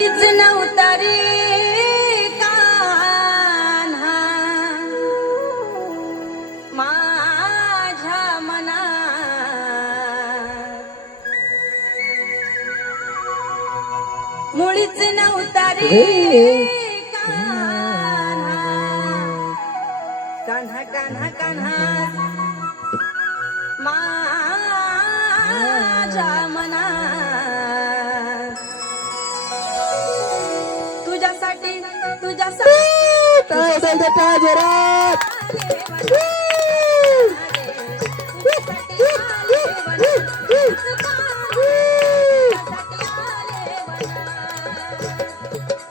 नव्हता रे कान्हा माझ्या मनात मुळीच नव्हता रे कान्हा कान्हा कान्हा कान्हा माझ्या मनात तुझ्यासाठी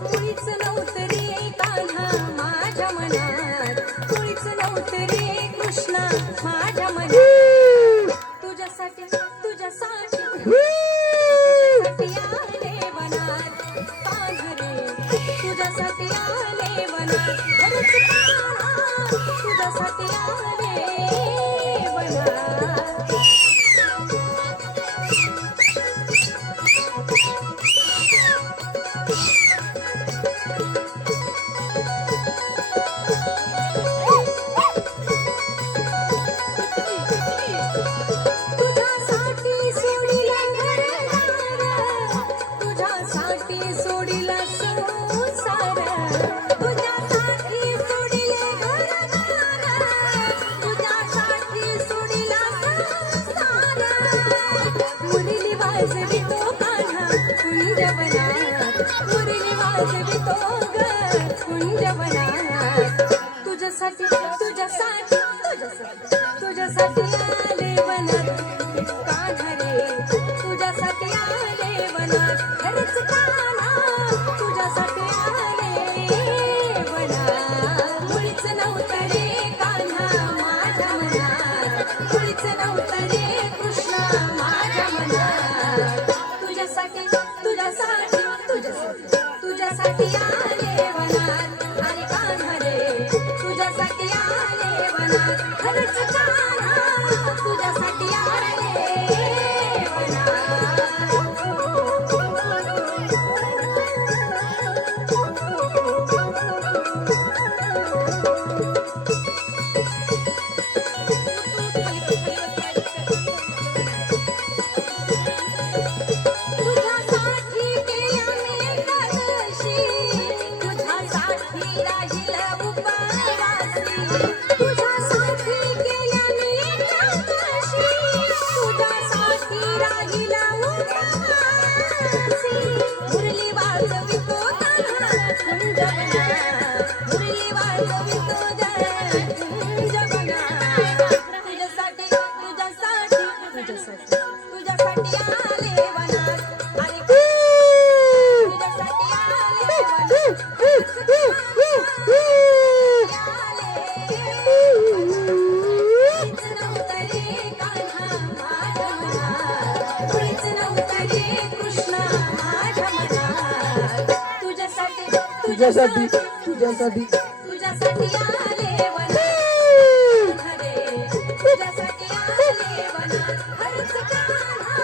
मुळीच नव्हतं रे कान्हा माझ्या मनात मुळीच नव्हतं रे कृष्णा माझ्या मनात तुझ्यासाठी आले वनात पांढरे तुझ्यासाठी आले वनात खरंच कान्हा तुझ्यासाठी आले वनात तुझ्यासाठी आले वनात कान्हा तुझ्यासाठी आले वनात खरंच कान्हा तुझ्यासाठी आले वनात मुळीच नव्हतं रे कान्हा माझ्या मनात मुळीच नव्हतं रे कृष्णा माझ्या मनात तुझ्यासाठी आले वनात अरे कान्हा रे तुझ्यासाठी आले वनात खरंच कान्हा तुझ्यासाठी आले तुझ्यासाठी आले वनात हरे तुझ्यासाठी आले वनात खरंच कान्हा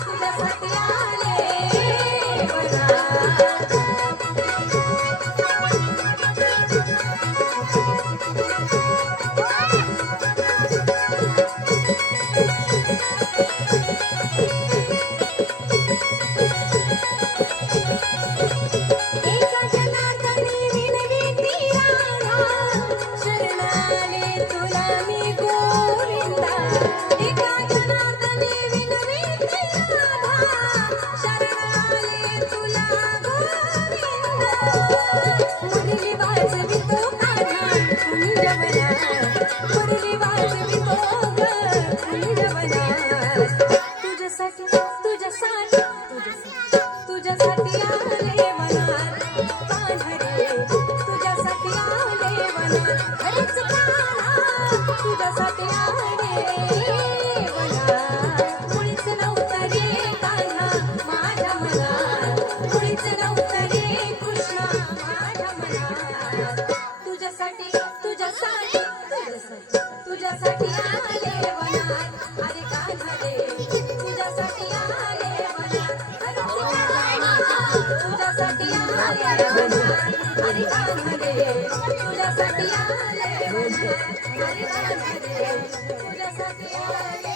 तुझ्यासाठी आले वनात तुझ्यासाठी आले वनात पांढरे तुझ्यासाठी आले वनात खरंच कान्हा तुझ्यासाठी आले वनात मुळीच नव्हतं रे कान्हा माझ्या मनात मुळीच नव्हतं रे कृष्णा माझ्या मनात तुझ्यासाठी आले वनात अरे कान्हा रे तुझ्यासाठी आले वनात खरंच कान्हा तुझ्यासाठी तुझ्यासाठी आले वनवास अरे कान्हा रे तुझ्यासाठी आले वनवास अरे कान्हा रे तुझ्यासाठी आले